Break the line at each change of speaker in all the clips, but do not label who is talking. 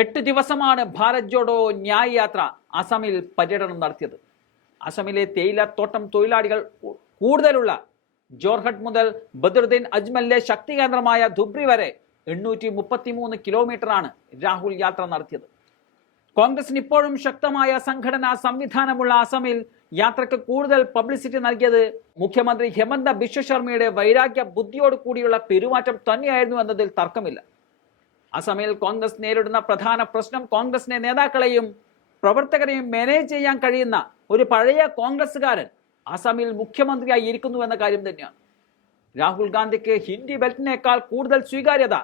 എട്ട് ദിവസമാണ് ഭാരത് ജോഡോ ന്യായ് യാത്ര അസമിൽ പര്യടനം നടത്തിയത്. അസമിലെ തേയിലത്തോട്ടം തൊഴിലാളികൾ കൂടുതലുള്ള ജോർഹട്ട് മുതൽ ബദറുദ്ദീൻ അജ്മലിലെ ശക്തി കേന്ദ്രമായ ധുബ്രി വരെ എണ്ണൂറ്റി മുപ്പത്തി മൂന്ന് കിലോമീറ്ററാണ് രാഹുൽ യാത്ര നടത്തിയത്. കോൺഗ്രസിന് ഇപ്പോഴും ശക്തമായ സംഘടനാ സംവിധാനമുള്ള അസമിൽ യാത്രയ്ക്ക് കൂടുതൽ പബ്ലിസിറ്റി നൽകിയത് മുഖ്യമന്ത്രി ഹെമന്ത ബിശ്വ ശർമ്മയുടെ വൈരാഗ്യ ബുദ്ധിയോട് കൂടിയുള്ള പെരുമാറ്റം തന്നെയായിരുന്നു എന്നതിൽ തർക്കമില്ല. അസമിൽ കോൺഗ്രസ് നേരിടുന്ന പ്രധാന പ്രശ്നം കോൺഗ്രസിന്റെ നേതാക്കളെയും പ്രവർത്തകരെയും മാനേജ് ചെയ്യാൻ കഴിയുന്ന ഒരു പഴയ കോൺഗ്രസ്സുകാരൻ അസമിൽ മുഖ്യമന്ത്രിയായി ഇരിക്കുന്നു എന്ന കാര്യം തന്നെയാണ്. രാഹുൽ ഗാന്ധിക്ക് ഹിന്ദി ബെൽറ്റിനേക്കാൾ കൂടുതൽ സ്വീകാര്യത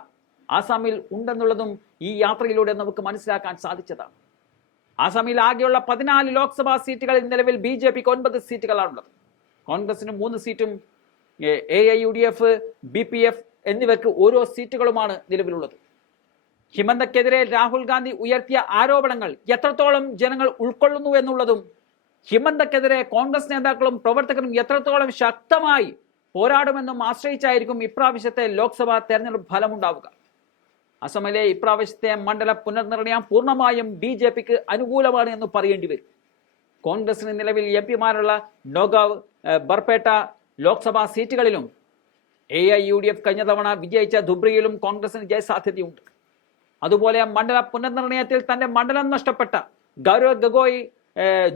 ആസാമിൽ ഉണ്ടെന്നുള്ളതും ഈ യാത്രയിലൂടെ നമുക്ക് മനസ്സിലാക്കാൻ സാധിച്ചതാണ്. ആസാമിൽ ആകെയുള്ള പതിനാല് ലോക്സഭാ സീറ്റുകളിൽ നിലവിൽ ബി ജെ പിക്ക് ഒൻപത് സീറ്റുകളാണുള്ളത്. കോൺഗ്രസിന് മൂന്ന് സീറ്റും A I U D F B P F എന്നിവർക്ക് ഓരോ സീറ്റുകളുമാണ് നിലവിലുള്ളത്. ഹിമന്തക്കെതിരെ രാഹുൽ ഗാന്ധി ഉയർത്തിയ ആരോപണങ്ങൾ എത്രത്തോളം ജനങ്ങൾ ഉൾക്കൊള്ളുന്നു എന്നുള്ളതും ഹിമന്തക്കെതിരെ കോൺഗ്രസ് നേതാക്കളും പ്രവർത്തകരും എത്രത്തോളം ശക്തമായി പോരാടുമെന്നും ആശ്രയിച്ചായിരിക്കും ഇപ്രാവശ്യത്തെ ലോക്സഭാ തെരഞ്ഞെടുപ്പ് ഫലമുണ്ടാവുക. അസമിലെ ഇപ്രാവശ്യത്തെ മണ്ഡല പുനർനിർണയം പൂർണമായും ബി ജെ പിക്ക് അനുകൂലമാണ് എന്ന് പറയേണ്ടി വരും. കോൺഗ്രസിന് നിലവിൽ എം പിമാരുള്ള നോഗാവ് ബർപേട്ട ലോക്സഭാ സീറ്റുകളിലും A I U D F കഴിഞ്ഞ തവണ വിജയിച്ച ധുബ്രിയിലും കോൺഗ്രസിന് ജയസാധ്യതയുണ്ട്. അതുപോലെ മണ്ഡല പുനർനിർണയത്തിൽ തന്റെ മണ്ഡലം നഷ്ടപ്പെട്ട ഗൗരവ് ഗഗോയ്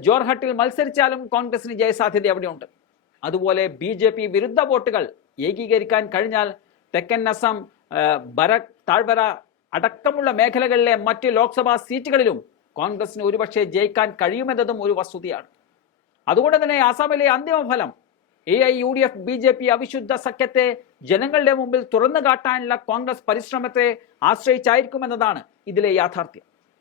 ജോർഹട്ടിൽ മത്സരിച്ചാലും കോൺഗ്രസിന് ജയസാധ്യത അവിടെയുണ്ട് അതുപോലെ ബി ജെ പി വിരുദ്ധ വോട്ടുകൾ ഏകീകരിക്കാൻ കഴിഞ്ഞാൽ തെക്കൻ അസം ബര താഴ്വര അടക്കമുള്ള മേഖലകളിലെ മറ്റ് ലോക്സഭാ സീറ്റുകളിലും കോൺഗ്രസിന് ഒരുപക്ഷെ ജയിക്കാൻ കഴിയുമെന്നതും ഒരു വസ്തുതയാണ്. അതുകൊണ്ട് തന്നെ അസമിലെ അന്തിമ ഫലം A I U D F B J P അവിശുദ്ധ സഖ്യത്തെ ജനങ്ങളുടെ മുമ്പിൽ തുറന്നു കാട്ടാനുള്ള കോൺഗ്രസ് പരിശ്രമത്തെ ആശ്രയിച്ചായിരിക്കുമെന്നതാണ് ഇതിലെ യാഥാർത്ഥ്യം.